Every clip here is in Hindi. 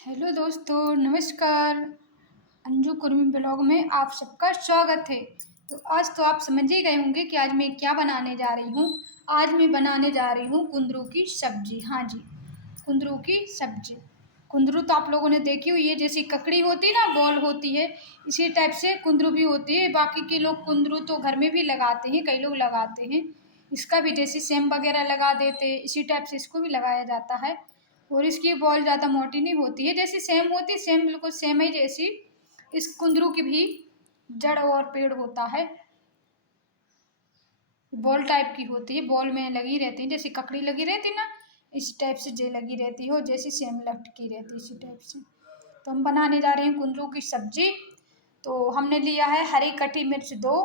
हेलो दोस्तों, नमस्कार। अंजू कुर्मी ब्लॉग में आप सबका स्वागत है। तो आज तो आप समझ ही गए होंगे कि आज मैं क्या बनाने जा रही हूँ। आज मैं बनाने जा रही हूँ कुंदरू की सब्जी। हाँ जी, कुंदरू की सब्जी। कुंदरू तो आप लोगों ने देखी हुई है, जैसी ककड़ी होती है ना, बॉल होती है, इसी टाइप से कुंदरू भी होती है। बाकी के लोग कुंदरू तो घर में भी लगाते हैं, कई लोग लगाते हैं। इसका भी जैसे सेम वगैरह लगा देते, इसी टाइप से इसको भी लगाया जाता है। और इसकी बॉल ज़्यादा मोटी नहीं होती है, जैसी सेम होती है, सेम बिल्कुल सेम ही जैसी इस कुंदरू की भी जड़ और पेड़ होता है। बॉल टाइप की होती है, बॉल में लगी रहती है, जैसी ककड़ी लगी रहती ना, इस टाइप से जे लगी रहती हो, जैसी सेम लटकी रहती है इसी टाइप से। तो हम बनाने जा रहे हैं कुंदरू की सब्जी। तो हमने लिया है हरी कटी मिर्च 2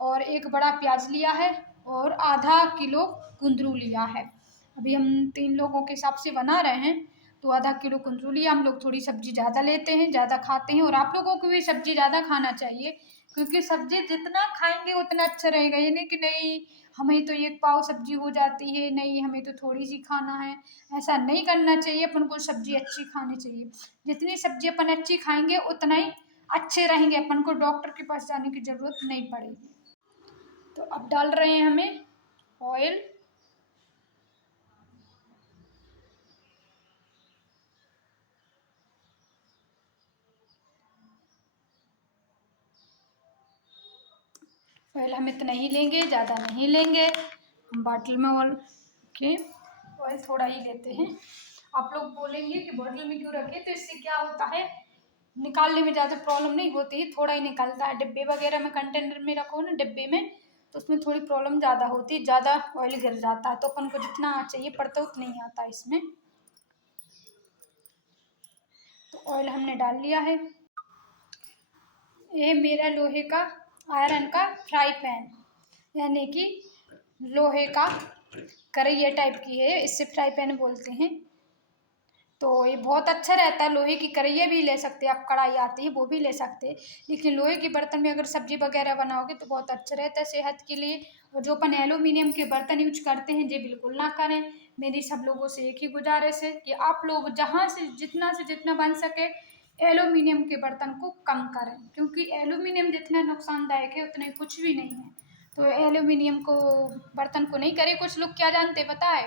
और एक बड़ा प्याज लिया है और आधा किलो कुंदरू लिया है। अभी हम 3 लोगों के हिसाब से बना रहे हैं, तो आधा किलो कुंदरू लिया। हम लोग थोड़ी सब्जी ज़्यादा लेते हैं, ज़्यादा खाते हैं, और आप लोगों को भी सब्जी ज़्यादा खाना चाहिए, क्योंकि सब्जी जितना खाएंगे उतना अच्छा रहेगा। ये नहीं कि नहीं हमें तो 1 पाव सब्जी हो जाती है, नहीं हमें तो थोड़ी सी खाना है, ऐसा नहीं करना चाहिए। अपन को सब्जी अच्छी खानी चाहिए। जितनी सब्जी अपन अच्छी खाएंगे उतना ही अच्छे रहेंगे, अपन को डॉक्टर के पास जाने की ज़रूरत नहीं पड़ेगी। तो अब डाल रहे हैं हमें ऑयल। ऑयल हम इतना ही लेंगे, ज़्यादा नहीं लेंगे। हम बॉटल में ऑयल के ऑयल थोड़ा ही लेते हैं। आप लोग बोलेंगे कि बॉटल में क्यों रखे, तो इससे क्या होता है, निकालने में ज़्यादा प्रॉब्लम नहीं होती है, थोड़ा ही निकलता है। डिब्बे वगैरह में, कंटेनर में रखो ना, डिब्बे में, तो उसमें थोड़ी प्रॉब्लम ज़्यादा होती है, ज़्यादा ऑयल गिर जाता है। तो अपन को जितना चाहिए पड़ता है उतना ही आता है इसमें। तो ऑयल हमने डाल लिया है। ये मेरा लोहे का आयरन का फ्राई पैन, यानी कि लोहे का कढ़ैया टाइप की है, इससे फ्राई पैन बोलते हैं। तो ये बहुत अच्छा रहता है। लोहे की कढ़ैया भी ले सकते हैं आप, कढ़ाई आती है वो भी ले सकते हैं, लेकिन लोहे के बर्तन में अगर सब्जी वगैरह बनाओगे तो बहुत अच्छा रहता है सेहत के लिए। और जो अपन एल्यूमिनियम के बर्तन यूज करते हैं ये बिल्कुल ना करें। मेरी सब लोगों से एक ही गुजारिश है कि आप लोग जहाँ से जितना बन सके एल्यूमिनियम के बर्तन को कम करें, क्योंकि एल्यूमिनियम जितना नुकसानदायक है उतना ही कुछ भी नहीं है। तो एल्यूमिनियम को बर्तन को नहीं करें। कुछ लोग क्या जानते पता है,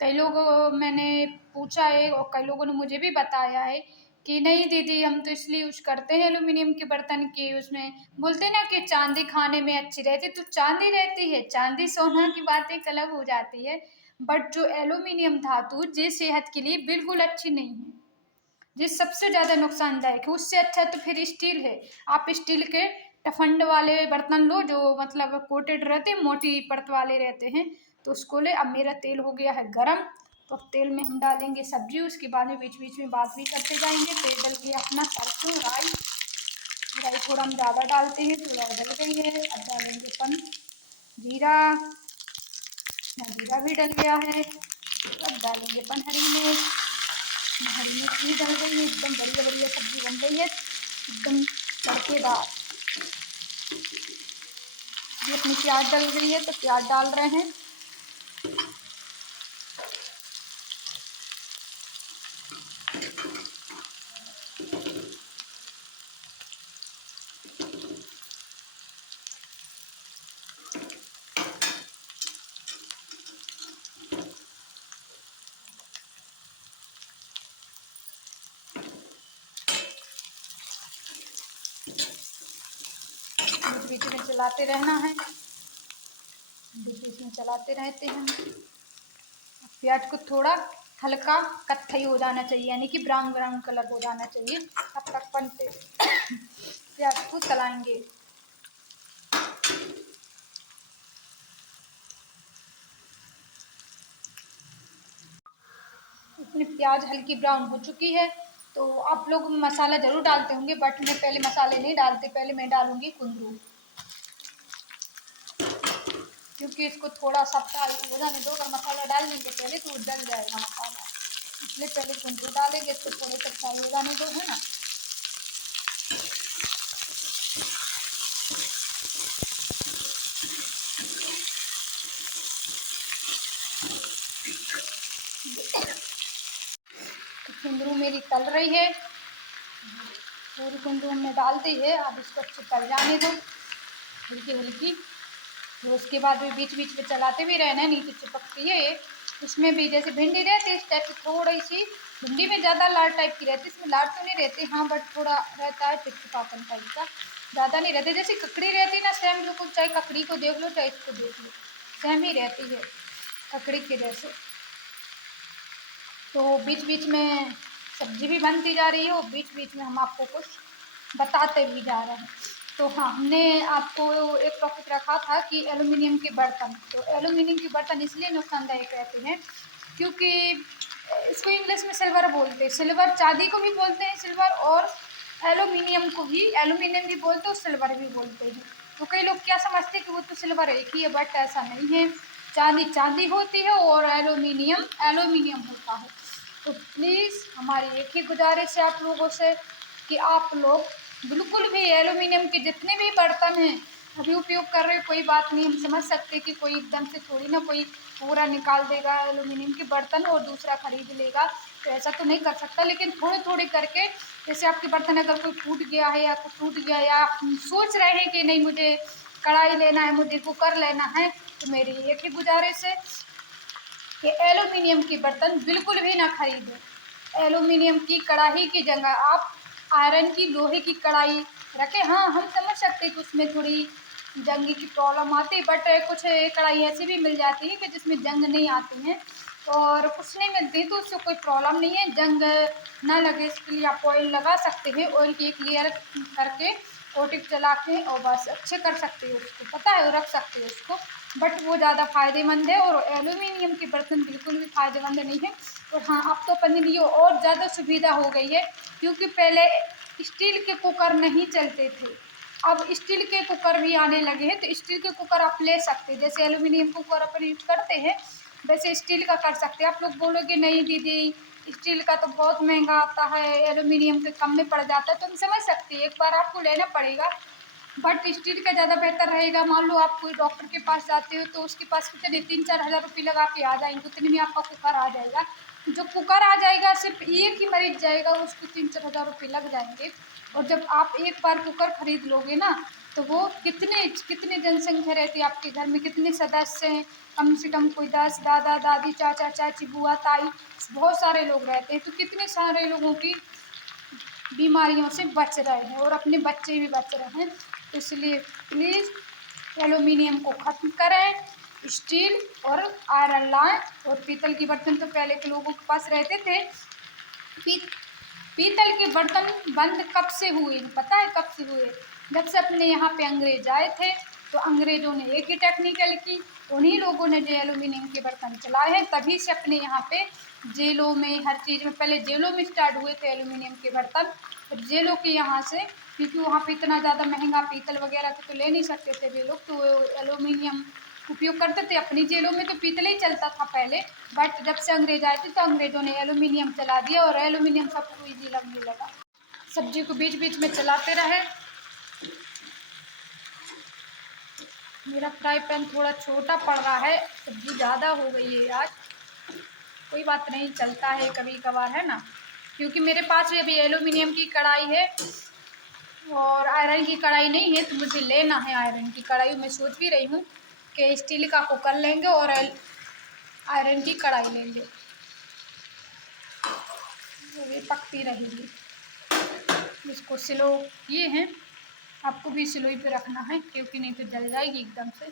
कई लोग, मैंने पूछा है और कई लोगों ने मुझे भी बताया है कि नहीं दीदी हम तो इसलिए यूज करते हैं एल्यूमिनियम के बर्तन के, उसमें बोलते हैं ना कि चांदी खाने में अच्छी रहती है। तो चांदी रहती है, चांदी सोना की बात एक अलग हो जाती है, बट जो एल्यूमिनियम धातु ये सेहत के लिए बिल्कुल अच्छी नहीं है, ये सबसे ज़्यादा नुकसानदायक है। उससे अच्छा तो फिर स्टील है। आप स्टील के टफंड वाले बर्तन लो, जो मतलब कोटेड रहते हैं, मोटी परत वाले रहते हैं, तो उसको ले। अब मेरा तेल हो गया है गरम, तो अब तेल में हम डालेंगे सब्जी, उसके बाद में बीच बीच में बात भी करते जाएंगे। तेल डल गया अपना, सरसों राई, राई थोड़ा हम ज़्यादा डालते हैं, थोड़ा डल गई है। अब डालेंगे अपन जीरा, जीरा भी डल गया है। अब डालेंगे अपन हरी मिर्च, हरी मिर्च भी डल गई है। एकदम बढ़िया बढ़िया सब्जी बन गई है, एकदम तड़केदार। ये अपनी प्याज डल गई है, तो प्याज डाल रहे हैं। बीच बीच में चलाते रहना है, बीच बीच में चलाते रहते हैं। प्याज को थोड़ा हल्का कत्थई हो जाना चाहिए, यानी कि ब्राउन ब्राउन कलर हो जाना चाहिए, तब तक अपन प्याज को चलाएंगे। अपनी प्याज हल्की ब्राउन हो चुकी है, तो आप लोग मसाला ज़रूर डालते होंगे, बट मैं पहले मसाले नहीं डालती, पहले मैं डालूंगी कुंदरू, क्योंकि इसको थोड़ा सा फ्राई हो जाने दो। अगर मसाला डाल देंगे पहले तो जल जाएगा मसाला, इसलिए पहले कुंदरू डालेंगे, इसको थोड़े से फ्राई हो जाने दो, है ना। कुंदरू मेरी तल रही है, पूरी कुंदरू हमने डाल दी है। अब इसको अच्छे तल जाने दो हल्की हल्की। तो उसके बाद भी बीच बीच में चलाते भी रहना है, नीचे चिपकती है ये। इसमें भी जैसे भिंडी रहती है इस टाइप की थोड़ी सी, भिंडी में ज़्यादा लाल टाइप की रहती है, इसमें लाल तो नहीं रहती हाँ, बट थोड़ा रहता है चिपचिपापन टाइप का, ज़्यादा नहीं रहती। जैसे ककड़ी रहती है ना सेम बिल्कुल, चाहे ककड़ी को देख लो चाहे इसको देख लो, सेम ही रहती है ककड़ी के जैसे। तो बीच बीच में सब्जी भी बनती जा रही है और बीच बीच में हम आपको कुछ बताते भी जा रहे हैं। तो हाँ, हमने आपको एक टॉपिक रखा था कि एल्युमिनियम के बर्तन। तो एल्युमिनियम के बर्तन इसलिए नुकसानदायक रहते हैं क्योंकि इसको इंग्लिश में सिल्वर बोलते हैं, सिल्वर चांदी को भी बोलते हैं सिल्वर, और एल्युमिनियम को भी एल्युमिनियम भी बोलते हैं और सिल्वर भी बोलते हैं। तो कई लोग क्या समझते हैं कि वो तो सिल्वर एक ही है, बट ऐसा नहीं है। चांदी चांदी होती है और एल्युमिनियम एल्युमिनियम होता है। तो प्लीज़ हमारी एक ही गुजारिश है आप लोगों से कि आप लोग बिल्कुल भी एल्युमिनियम के जितने भी बर्तन हैं अभी उपयोग कर रहे, कोई बात नहीं, हम समझ सकते कि कोई एकदम से थोड़ी ना कोई पूरा निकाल देगा एल्युमिनियम के बर्तन और दूसरा खरीद लेगा, तो ऐसा तो नहीं कर सकता। लेकिन थोड़े थोड़े करके, जैसे आपके बर्तन अगर कोई टूट गया है या कुछ टूट गया, या आप सोच रहे हैं कि नहीं मुझे कढ़ाई लेना है, मुझे कुकर लेना है, तो मेरी एक ही गुजारिश है कि एल्युमिनियम के बर्तन बिल्कुल भी ना खरीदें। एल्युमिनियम की कढ़ाई की जगह आप आयरन की लोहे की कढ़ाई रखें। हाँ, हम समझ सकते हैं कि उसमें थोड़ी जंग की प्रॉब्लम आती है, बट कुछ कढ़ाई ऐसी भी मिल जाती है कि जिसमें जंग नहीं आती हैं, और कुछ नहीं मिलती तो उससे कोई प्रॉब्लम नहीं है। जंग ना लगे इसके लिए आप ऑयल लगा सकते हैं, ऑयल की एक लेयर करके कोटिंग चला के और बस अच्छे कर सकते हो उसको, पता है, रख सकते हो उसको, बट वो ज़्यादा फायदेमंद है। और एल्युमिनियम के बर्तन बिल्कुल भी फायदेमंद नहीं है। और हाँ, अब तो अपने लिए और ज़्यादा सुविधा हो गई है, क्योंकि पहले स्टील के कुकर नहीं चलते थे, अब स्टील के कुकर भी आने लगे हैं। तो स्टील के कुकर आप ले सकते हैं, जैसे एल्युमिनियम कुकर अपन यूज करते हैं वैसे स्टील का कर सकते हैं। आप लोग बोलोगे नहीं दीदी स्टील का तो बहुत महंगा आता है, एल्युमिनियम के कम में पड़ जाता है, तो हम समझ सकते हैं, एक बार आपको लेना पड़ेगा, बट स्टील का ज़्यादा बेहतर रहेगा। मान लो आप कोई डॉक्टर के पास जाते हो तो उसके पास कितने 3-4 हज़ार रुपये लगा के आ जाएंगे, उतने में आपका कुकर आ जाएगा। जो कुकर आ जाएगा सिर्फ एक ही मरीज जाएगा, उसको 3-4 हज़ार रुपये लग जाएंगे। और जब आप एक बार कुकर खरीद लोगे ना, तो वो कितने कितने जनसंख्या रहती है आपके घर में, कितने सदस्य हैं, कम से कम कोई 10 दादा दादी चाचा चाची बुआ ताई, बहुत सारे लोग रहते हैं। तो कितने सारे लोगों की बीमारियों से बच रहे हैं और अपने बच्चे भी बच रहे हैं। तो इसलिए प्लीज़ एल्युमिनियम को ख़त्म करें, स्टील और आयरन लाएं। और पीतल के बर्तन तो पहले के लोगों के पास रहते थे। पीतल के बर्तन बंद कब से हुए, पता है कब से हुए? जब से अपने यहाँ पे अंग्रेज आए थे, तो अंग्रेजों ने एक ही टेक्निकल की, उन्हीं लोगों ने जो एल्युमिनियम के बर्तन चलाए हैं, तभी से अपने यहाँ पे जेलों में हर चीज़ में, पहले जेलों में स्टार्ट हुए थे एल्युमिनियम के बर्तन। तो जेलों के यहाँ से, क्योंकि वहाँ पे इतना ज़्यादा महंगा पीतल वगैरह तो ले नहीं सकते थे वे लोग, तो एल्युमिनियम उपयोग करते थे। अपनी जेलों में तो पीतल ही चलता था पहले, बट जब से अंग्रेज आए थे तो अंग्रेजों ने एल्युमिनियम चला दिया और एल्युमिनियम सबको ईजी लगने लगा। सब्जी को बीच बीच में चलाते रहे। मेरा फ्राई पैन थोड़ा छोटा पड़ रहा है, सब्जी ज़्यादा हो गई है आज, कोई बात नहीं, चलता है कभी कभार, है ना। क्योंकि मेरे पास भी अभी एल्युमिनियम की कढ़ाई है और आयरन की कढ़ाई नहीं है, तो मुझे लेना है आयरन की कढ़ाई। मैं सोच भी रही हूँ कि स्टील का कुकर लेंगे और आयरन की कढ़ाई लेंगे, वो भी पकती रहेगी। इसको स्लो किए हैं, आपको भी स्लोई पे रखना है क्योंकि नहीं तो जल जाएगी एकदम से।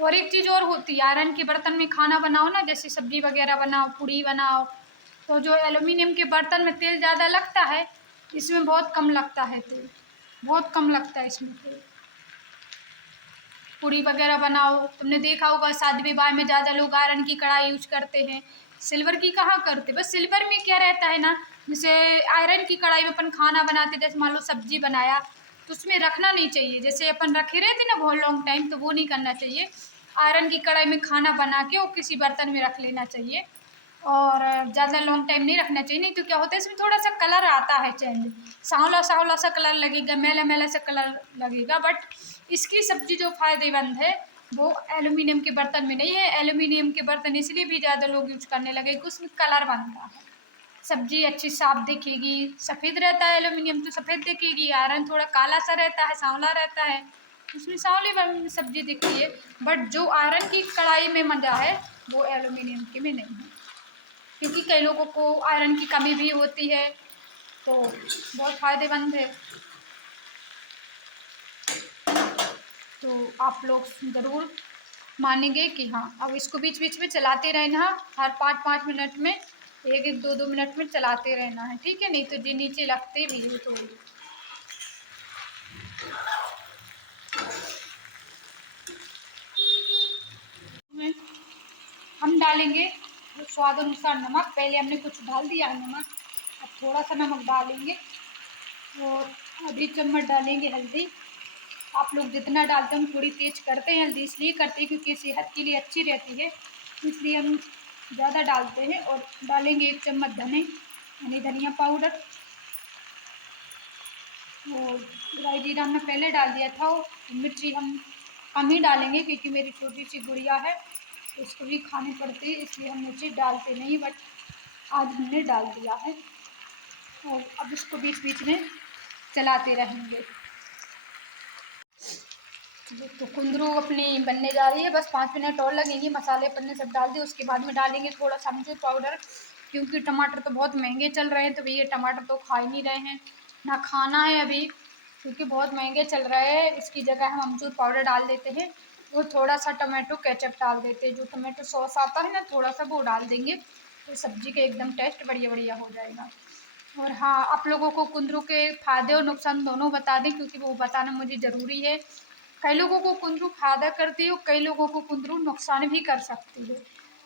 और एक चीज़ और होती है, आयरन के बर्तन में खाना बनाओ ना, जैसे सब्जी वगैरह बनाओ, पूड़ी बनाओ, तो जो एल्युमिनियम के बर्तन में तेल ज़्यादा लगता है, इसमें बहुत कम लगता है तेल, बहुत कम लगता है इसमें तेल। पूड़ी वगैरह बनाओ, तुमने देखा होगा शादी विवाह में ज़्यादा लोग आयरन की कढ़ाई यूज करते हैं, सिल्वर की कहाँ करते। बस सिल्वर में क्या रहता है ना, जैसे आयरन की कढ़ाई में अपन खाना बनाते, जैसे मान लो सब्जी बनाया तो उसमें रखना नहीं चाहिए, जैसे अपन रखे रहते ना बहुत लॉन्ग टाइम, तो वो नहीं करना चाहिए। आयरन की कढ़ाई में खाना बना के और किसी बर्तन में रख लेना चाहिए, और ज़्यादा लॉन्ग टाइम नहीं रखना चाहिए। नहीं तो क्या होता है इसमें थोड़ा सा कलर आता है चेंज, सांवला सांवला सा कलर लगेगा, मैला मैला सा कलर लगेगा, बट इसकी सब्जी जो फायदेमंद है वो एल्युमिनियम के बर्तन में नहीं है। एल्युमिनियम के बर्तन इसलिए भी ज़्यादा लोग यूज करने लगे कि उसमें कलर बनता है, सब्जी अच्छी साफ दिखेगी। सफ़ेद रहता है एल्युमिनियम तो सफ़ेद दिखेगी, आयरन थोड़ा काला सा रहता है, सांवला रहता है, उसमें सांवली वाली सब्जी दिखती है। बट जो आयरन की कढ़ाई में मज़ा है वो एल्युमिनियम की में नहीं है, क्योंकि कई लोगों को आयरन की कमी भी होती है, तो बहुत फ़ायदेमंद है। तो आप लोग ज़रूर मानेंगे कि हाँ। अब इसको बीच बीच में चलाते रहना, हर 5-5 मिनट में, 1-1 2-2 मिनट में चलाते रहना है, ठीक है, नहीं तो जी नीचे लगते भी है थोड़ी। हम डालेंगे स्वाद अनुसार नमक, पहले हमने कुछ डाल दिया है नमक, अब थोड़ा सा नमक डालेंगे और आधी चम्मच डालेंगे हल्दी। आप लोग जितना डालते हैं, हम थोड़ी तेज करते हैं हल्दी, इसलिए करते हैं क्योंकि सेहत के लिए अच्छी रहती है, इसलिए हम ज़्यादा डालते हैं। और डालेंगे 1 चम्मच धने यानी धनिया पाउडर, और ड्राई जीरा हमने पहले डाल दिया था। और मिर्ची हम कम ही डालेंगे क्योंकि मेरी छोटी सी गुड़िया है, तो उसको भी खानी पड़ती है, इसलिए हम मिर्ची डालते नहीं, बट आज हमने डाल दिया है। और अब इसको बीच बीच में चलाते रहेंगे। तो कुंदरू अपनी बनने जा रही है, बस 5 मिनट और लगेंगे। मसाले पन्ने सब डाल दिए, उसके बाद में डालेंगे थोड़ा सा अमचूर पाउडर, क्योंकि टमाटर तो बहुत महंगे चल रहे हैं, तो भैया टमाटर तो खा ही नहीं रहे हैं, ना खाना है अभी, क्योंकि बहुत महंगे चल रहे हैं। इसकी जगह हम अमचूर पाउडर डाल देते हैं और थोड़ा सा टमाटो केचप डाल देते हैं, जो टमाटो सॉस आता है ना, थोड़ा सा वो डाल देंगे, तो सब्जी का एकदम टेस्ट बढ़िया बढ़िया हो जाएगा। और हाँ, आप लोगों को कुंदरू के फ़ायदे और नुकसान दोनों बता दें, क्योंकि वो बताना मुझे ज़रूरी है। कई लोगों को कुंदरू फ़ायदा करती है और कई लोगों को कुंदरू नुकसान भी कर सकती है।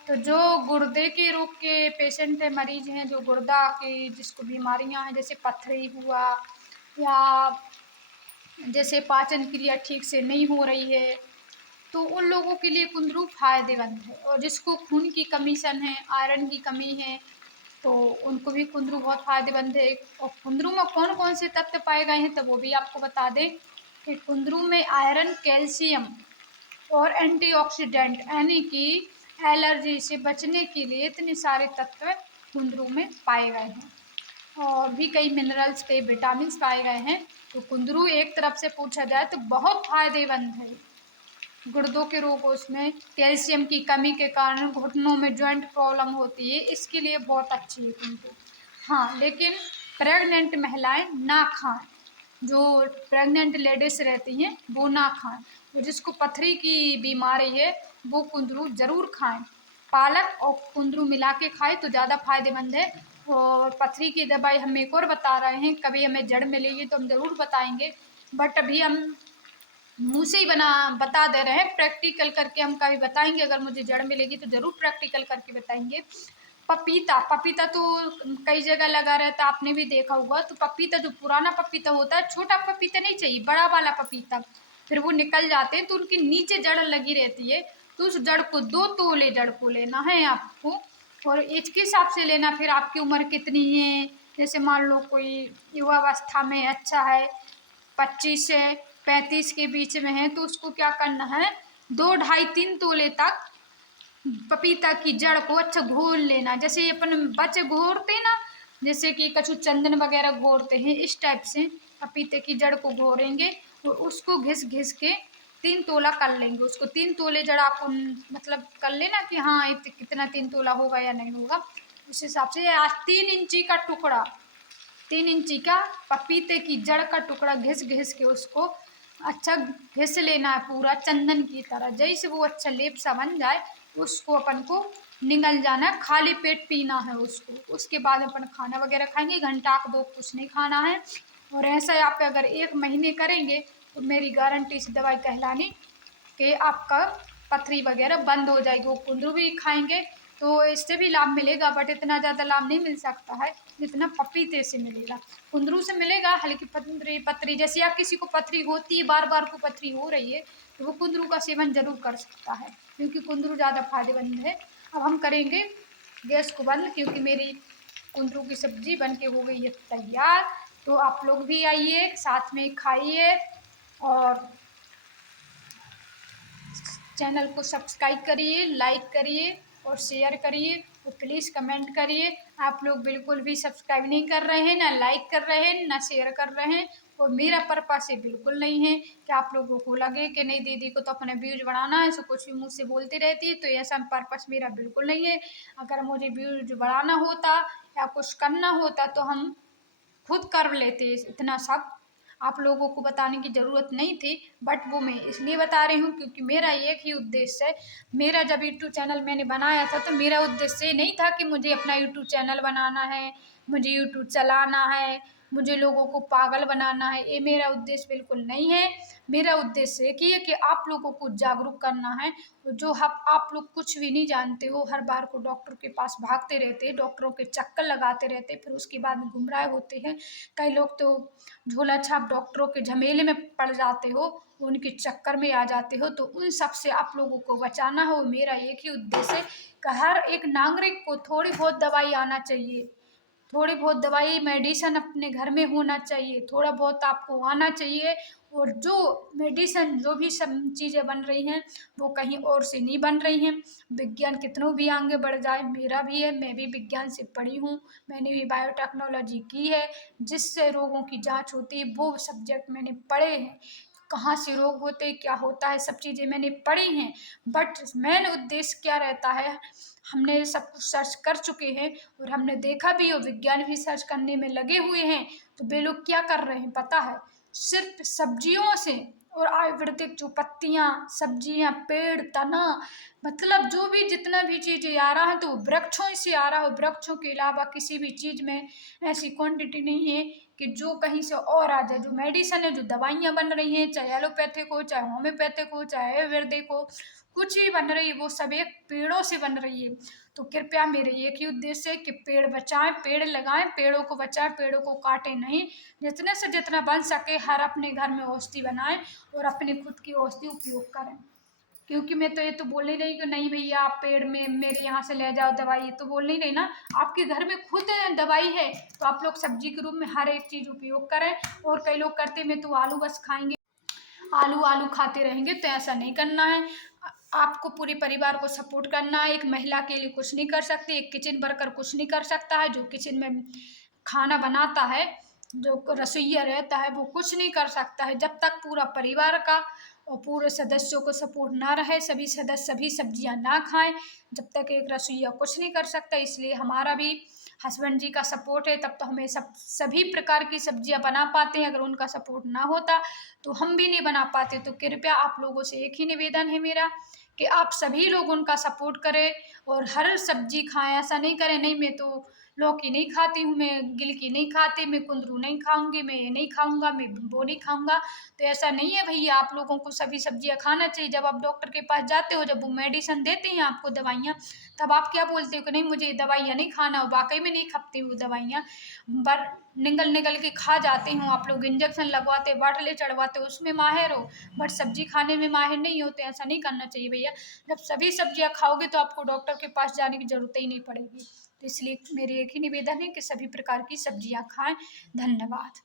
तो जो गुर्दे के रोग के पेशेंट है, मरीज़ हैं, जो गुर्दा की जिसको बीमारियां हैं, जैसे पथरी हुआ या जैसे पाचन क्रिया ठीक से नहीं हो रही है, तो उन लोगों के लिए कुंदरू फ़ायदेमंद है। और जिसको खून की कमीशन है, आयरन की कमी है, तो उनको भी कुंदरू बहुत फ़ायदेमंद है। और कुंदरू में कौन कौन से तत्व पाए गए हैं, तो वो भी आपको बता दें कि कुंदरू में आयरन, कैल्शियम और एंटीऑक्सीडेंट यानी कि एलर्जी से बचने के लिए इतने सारे तत्व कुंदरू में पाए गए हैं। और भी कई मिनरल्स, कई विटामिन्स पाए गए हैं। तो कुंदरू एक तरफ से पूछा जाए तो बहुत फ़ायदेमंद है। गुर्दों के रोगों में, कैल्शियम की कमी के कारण घुटनों में जॉइंट प्रॉब्लम होती है, इसके लिए बहुत अच्छी है कुंदरू। हाँ, लेकिन प्रेग्नेंट महिलाएं ना खाएं, जो प्रेग्नेंट लेडीज रहती हैं वो ना खाएं। तो जिसको पथरी की बीमारी है वो कुंदरू ज़रूर खाएं। पालक और कुंदरू मिला के खाएं तो ज़्यादा फायदेमंद है। और पथरी की दवाई हम एक और बता रहे हैं, कभी हमें जड़ मिलेगी तो हम ज़रूर बताएंगे, बट अभी हम मुँह से ही बता दे रहे हैं, प्रैक्टिकल करके हम कभी बताएंगे। अगर मुझे जड़ मिलेगी तो ज़रूर प्रैक्टिकल करके बताएंगे। पपीता, पपीता तो कई जगह लगा रहता है, आपने भी देखा होगा। तो पपीता, जो पुराना पपीता होता है, छोटा पपीता नहीं चाहिए, बड़ा वाला पपीता, फिर वो निकल जाते हैं तो उनके नीचे जड़ लगी रहती है, तो उस जड़ को 2 तोले जड़ को लेना है आपको, और एज के हिसाब से लेना। फिर आपकी उम्र कितनी है, जैसे मान लो कोई युवावस्था में अच्छा है, 25 से 35 के बीच में है, तो उसको क्या करना है, 2 ढाई 3 तोले तक पपीता की जड़ को अच्छा घोल लेना। जैसे अपन बच्चे घोरते ना, जैसे कि कछु चंदन वगैरह घोरते हैं, इस टाइप से पपीते की जड़ को घोरेंगे और उसको घिस घिस के 3 तोला कर लेंगे। उसको 3 तोले जड़ आपको मतलब कर लेना कि हाँ कितना 3 तोला होगा या नहीं होगा, उस हिसाब से। आज 3 इंची का टुकड़ा, 3 इंची का पपीते की जड़ का टुकड़ा घिस घिस के उसको अच्छा घिस लेना है पूरा चंदन की तरह। जैसे वो अच्छा लेप सा बन जाए, उसको अपन को निगल जाना है, खाली पेट पीना है उसको। उसके बाद अपन खाना वगैरह खाएंगे, घंटा 2 कुछ नहीं खाना है। और ऐसा आप अगर 1 महीने करेंगे तो मेरी गारंटी से दवाई कहलानी कि आपका पथरी वगैरह बंद हो जाएगी। वो कुंदरू भी खाएंगे तो इससे भी लाभ मिलेगा, बट इतना ज़्यादा लाभ नहीं मिल सकता है जितना पपीते से मिलेगा। कुंदरू से मिलेगा हल्की पथरी पथरी, जैसे या किसी को पथरी होती है, बार बार को पथरी हो रही है, तो वो कुंदरू का सेवन जरूर कर सकता है, क्योंकि कुंदरू ज़्यादा फायदेमंद है। अब हम करेंगे गैस को बंद, क्योंकि मेरी कुंदरू की सब्जी बन के हो गई है तैयार। तो आप लोग भी आइए, साथ में खाइए और चैनल को सब्सक्राइब करिए, लाइक करिए और शेयर करिए और प्लीज़ कमेंट करिए। आप लोग बिल्कुल भी सब्सक्राइब नहीं कर रहे हैं, ना लाइक कर रहे हैं, ना शेयर कर रहे हैं। और मेरा पर्पस ये बिल्कुल नहीं है कि आप लोगों को लगे कि नहीं दीदी को तो अपने व्यूज बढ़ाना है, सो कुछ भी मुँह से बोलती रहती है, तो ऐसा पर्पस मेरा बिल्कुल नहीं है। अगर मुझे व्यूज बढ़ाना होता या कुछ करना होता तो हम खुद कर लेते इतना सब, आप लोगों को बताने की ज़रूरत नहीं थी। बट वो मैं इसलिए बता रही हूँ क्योंकि मेरा एक ही उद्देश्य है। मेरा जब यूट्यूब चैनल मैंने बनाया था तो मेरा उद्देश्य ये नहीं था कि मुझे अपना यूट्यूब चैनल बनाना है, मुझे यूट्यूब चलाना है, मुझे लोगों को पागल बनाना है, ये मेरा उद्देश्य बिल्कुल नहीं है। मेरा उद्देश्य एक ही है कि आप लोगों को जागरूक करना है। जो आप लोग कुछ भी नहीं जानते हो, हर बार को डॉक्टर के पास भागते रहते हैं, डॉक्टरों के चक्कर लगाते रहते हैं, फिर उसके बाद में गुमराह होते हैं। कई लोग तो झोला छाप डॉक्टरों के झमेले में पड़ जाते हो, उनके चक्कर में आ जाते हो, तो उन सब से आप लोगों को बचाना हो। मेरा एक ही उद्देश्य है कि हर एक नागरिक को थोड़ी बहुत दवाई आना चाहिए, थोड़ी बहुत दवाई मेडिसिन अपने घर में होना चाहिए, थोड़ा बहुत आपको आना चाहिए। और जो मेडिसिन जो भी सब चीज़ें बन रही हैं वो कहीं और से नहीं बन रही हैं। विज्ञान कितनों भी आगे बढ़ जाए, मेरा भी है, मैं भी विज्ञान से पढ़ी हूँ, मैंने भी बायोटेक्नोलॉजी की है, जिससे रोगों की जांच होती है वो सब्जेक्ट मैंने पढ़े हैं। कहाँ से रोग होते हैं, क्या होता है, सब चीज़ें मैंने पढ़ी हैं। बट मेन उद्देश्य क्या रहता है, हमने सब कुछ सर्च कर चुके हैं और हमने देखा भी, और विज्ञान भी सर्च करने में लगे हुए हैं। तो वे लोग क्या कर रहे हैं पता है, सिर्फ सब्जियों से और आयुर्वेदिक जो पत्तियां, सब्जियां, पेड़, तना, मतलब जो भी जितना भी चीज़ें आ रहा है तो वो वृक्षों से आ रहा है। वृक्षों के अलावा किसी भी चीज़ में ऐसी क्वांटिटी नहीं है कि जो कहीं से और आ जाए। जो मेडिसिन है, जो दवाइयाँ बन रही हैं, चाहे एलोपैथिक हो, चाहे होम्योपैथिक हो, चाहे आयुर्वेदिक हो, कुछ भी बन रही है वो सब एक पेड़ों से बन रही है। तो कृपया मेरे एक ही उद्देश्य है कि पेड़ बचाएं, पेड़ लगाएं, पेड़ों को बचाएं, पेड़ों को काटें नहीं। जितने से जितना बन सके हर अपने घर में औषधि बनाएं और अपने खुद की औषधि उपयोग करें। क्योंकि मैं तो ये तो बोल नहीं रही कि नहीं भैया आप पेड़ में मेरे यहाँ से ले जाओ दवाई, ये तो बोल नहीं रही ना। आपके घर में खुद दवाई है तो आप लोग सब्जी के रूप में हर एक चीज़ उपयोग करें। और कई लोग करते मैं तो आलू बस खाएंगे, आलू आलू खाते रहेंगे, तो ऐसा नहीं करना है। आपको पूरे परिवार को सपोर्ट करना है। एक महिला के लिए कुछ नहीं कर सकती, एक किचन वर्कर कुछ नहीं कर सकता है, जो किचन में खाना बनाता है, जो रसोइया रहता है वो कुछ नहीं कर सकता है जब तक पूरा परिवार का और पूरे सदस्यों को सपोर्ट ना रहे, सभी सदस्य सभी सब्जियां ना खाएं, जब तक एक रसोइया कुछ नहीं कर सकता। इसलिए हमारा भी हस्बैंड जी का सपोर्ट है तब तो हमें सभी प्रकार की सब्जियां बना पाते हैं। अगर उनका सपोर्ट ना होता तो हम भी नहीं बना पाते। तो कृपया आप लोगों से एक ही निवेदन है मेरा कि आप सभी लोग उनका सपोर्ट करें और हर सब्जी खाएं। ऐसा नहीं करें नहीं मैं तो लौकी नहीं खाती हूँ, मैं गिलकी नहीं खाती, मैं कुंदरू नहीं खाऊंगी, मैं ये नहीं खाऊंगा, मैं वो नहीं खाऊंगा। तो ऐसा नहीं है भैया, आप लोगों को सभी सब्जियां खाना चाहिए। जब आप डॉक्टर के पास जाते हो, जब वो मेडिसिन देते हैं आपको दवाइयाँ, तब आप क्या बोलते हो कि नहीं मुझे दवाइयाँ नहीं खाना हो। वाकई में नहीं खपती वो दवाइयाँ, पर निगल निगल के खा जाते हो आप लोग, इंजेक्शन लगवाते, बाटले चढ़वाते, उसमें माहिर हो, बट सब्जी खाने में माहिर नहीं होते। ऐसा नहीं करना चाहिए भैया। जब सभी सब्जियां खाओगे तो आपको डॉक्टर के पास जाने की जरूरत ही नहीं पड़ेगी। तो इसलिए मेरी एक ही निवेदन है कि सभी प्रकार की सब्जियां खाएं। धन्यवाद।